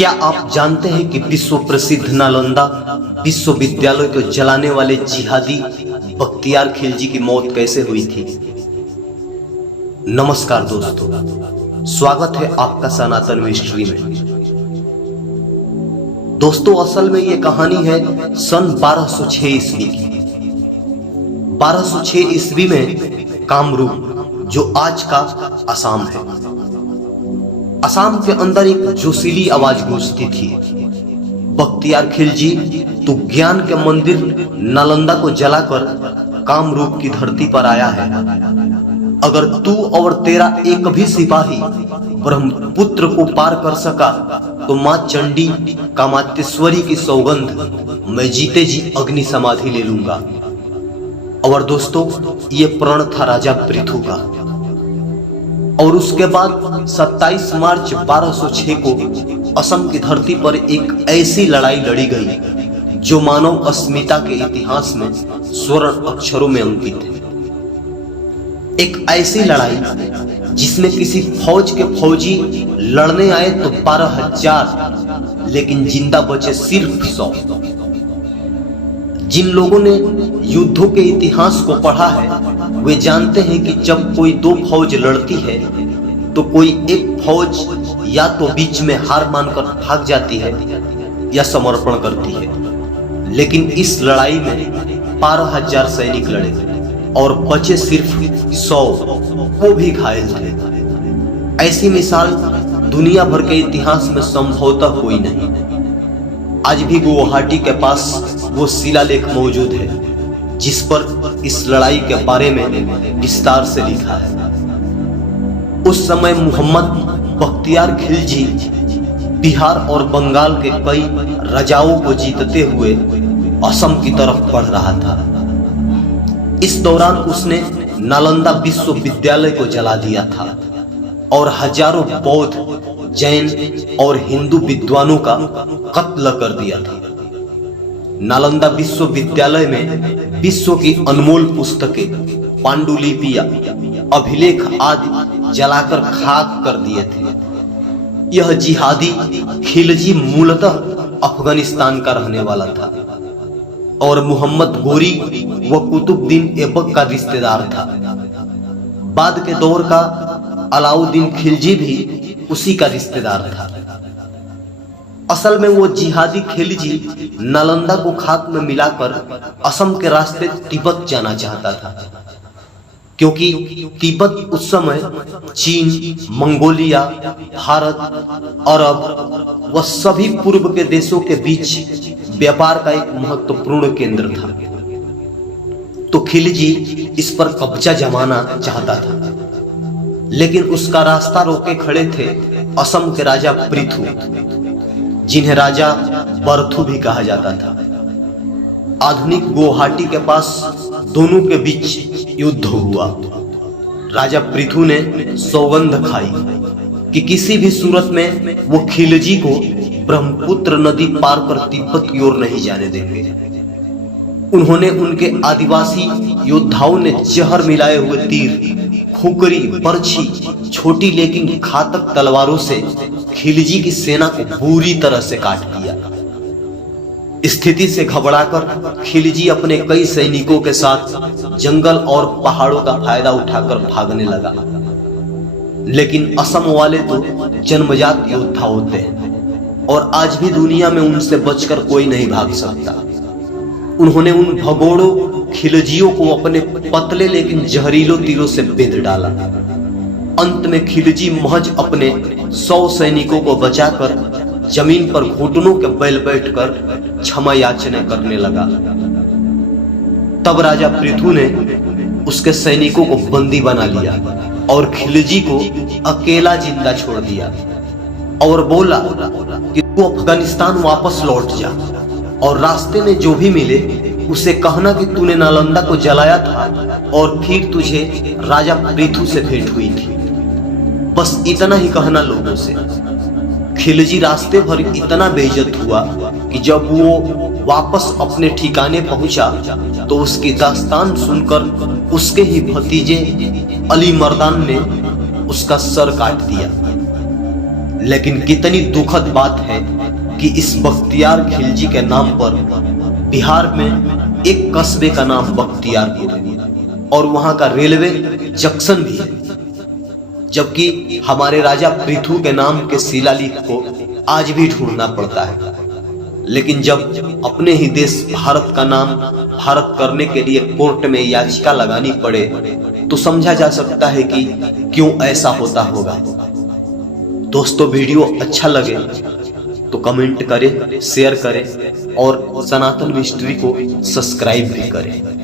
क्या आप जानते हैं कि विश्व प्रसिद्ध नालंदा विश्वविद्यालय को जलाने वाले जिहादी बख्तियार खिलजी की मौत कैसे हुई थी? नमस्कार दोस्तों, स्वागत है आपका सनातन मिस्ट्री में। दोस्तों, असल में ये कहानी है सन 1206 ईस्वी की। 1206 ईस्वी में कामरूप, जो आज का असम है, असम के अंदर एक जोशीली आवाज गूंजती थी। बख्तियार खिलजी, तू ज्ञान के मंदिर नालंदा को जलाकर कामरूप की धरती पर आया है। अगर तू और तेरा एक भी सिपाही ब्रह्मपुत्र को पार कर सका तो मां चंडी कामातेश्वरी की सौगंध मैं जीते जी अग्नि समाधि ले लूंगा। और दोस्तों, ये प्रण था राजा पृथु का। और उसके बाद 27 मार्च 1206 को असम की धरती पर एक ऐसी लड़ाई लड़ी गई जो मानव अस्मिता के इतिहास में स्वर्ण अक्षरों में अंकित है। एक ऐसी लड़ाई जिसमें किसी फौज के फौजी लड़ने आए तो 12,000, लेकिन जिंदा बचे सिर्फ 100। जिन लोगों ने युद्धों के इतिहास को पढ़ा है वे जानते हैं कि जब कोई दो फौज लड़ती है तो कोई एक फौज या तो बीच में हार मानकर भाग जाती है या समर्पण करती है। लेकिन इस लड़ाई में 12,000 सैनिक लड़े और बचे सिर्फ 100, वो भी घायल थे। ऐसी मिसाल दुनिया भर के इतिहास में संभवतः कोई नहीं। आज भी गुवाहाटी के पास वो शिलालेख मौजूद है जिस पर इस लड़ाई के बारे में विस्तार से लिखा है। उस समय मोहम्मद बख्तियार खिलजी बिहार और बंगाल के कई राजाओं को जीतते हुए असम की तरफ बढ़ रहा था। इस दौरान उसने नालंदा विश्वविद्यालय को जला दिया था और हजारों बौद्ध, जैन और हिंदू विद्वानों का कत्ल कर दिया था। नालंदा विश्वविद्यालय में विश्व की अनमोल पुस्तकें, पांडुलिपियां, अभिलेख आदि जलाकर खाक कर दिए थे। यह जिहादी खिलजी मूलतः अफगानिस्तान का रहने वाला था और मोहम्मद गोरी व कुतुबुद्दीन ऐबक का रिश्तेदार था। बाद के दौर का अलाउद्दीन खिलजी भी उसी का रिश्तेदार था। असल में वो जिहादी खिलजी नालंदा को खाक में मिलाकर असम के रास्ते तिब्बत जाना चाहता था, क्योंकि तिब्बत उस समय चीन, मंगोलिया, भारत, अरब व सभी पूर्व के देशों के बीच व्यापार का एक महत्वपूर्ण केंद्र था। तो खिलजी इस पर कब्जा जमाना चाहता था, लेकिन उसका रास्ता रोके खड़े थे असम के राजा पृथु, जिन्हें राजा बर्थु भी कहा जाता था। आधुनिक गुवाहाटी के पास दोनों के बीच युद्ध हुआ। राजा पृथु ने सौगंध खाई कि किसी भी सूरत में वो खिलजी को ब्रह्मपुत्र नदी पार कर तिब्बत की ओर नहीं जाने देंगे। उन्होंने उनके आदिवासी योद्धाओं ने जहर मिलाए हुए तीर, खुकरी, बर्छी, छोटी लेकिन घातक तलवारों से खिलजी की सेना को बुरी तरह से काट दिया। स्थिति से घबराकर खिलजी अपने कई सैनिकों के साथ जंगल और पहाड़ों का फायदा उठाकर भागने लगा। लेकिन असम वाले तो जन्मजात योद्धा होते हैं और आज भी दुनिया में उनसे बचकर कोई नहीं भाग सकता। उन्होंने उन भगोड़ों खिलजियों को अपने पतले लेकिन जहरीलों तीरों से बेध डाला। अंत में खिलजी महज अपने 100 सैनिकों को बचाकर जमीन पर घुटनों के बल बैठकर क्षमा याचना करने लगा। तब राजा पृथु ने उसके सैनिकों को बंदी बना लिया और खिलजी को अकेला जिंदा छोड़ दिया और बोला कि तू अफगानिस्तान वापस लौट जा और रास्ते में जो भी मिले उसे कहना कि तूने नालंदा को जलाया था और फिर तुझे राजा पृथु से भेंट हुई थी। बस इतना ही कहना लोगों से। खिलजी रास्ते भर इतना बेइज्जत हुआ कि जब वो वापस अपने ठिकाने पहुंचा तो उसकी दास्तान सुनकर उसके ही भतीजे अली मर्दान ने उसका सर काट दिया। लेकिन कितनी दुखद बात है कि इस बख्तियार खिलजी के नाम पर बिहार में एक कस्बे का नाम बख्तियारपुर है और वहां का रेलवे जंक्शन भी है, जबकि हमारे राजा पृथु के नाम के शिलालेख को आज भी ढूंढना पड़ता है। लेकिन जब अपने ही देश भारत का नाम भारत करने के लिए कोर्ट में याचिका लगानी पड़े तो समझा जा सकता है कि क्यों ऐसा होता होगा। दोस्तों, वीडियो अच्छा लगे तो कमेंट करें, शेयर करें और सनातन मिस्ट्री को सब्सक्राइब भी करें।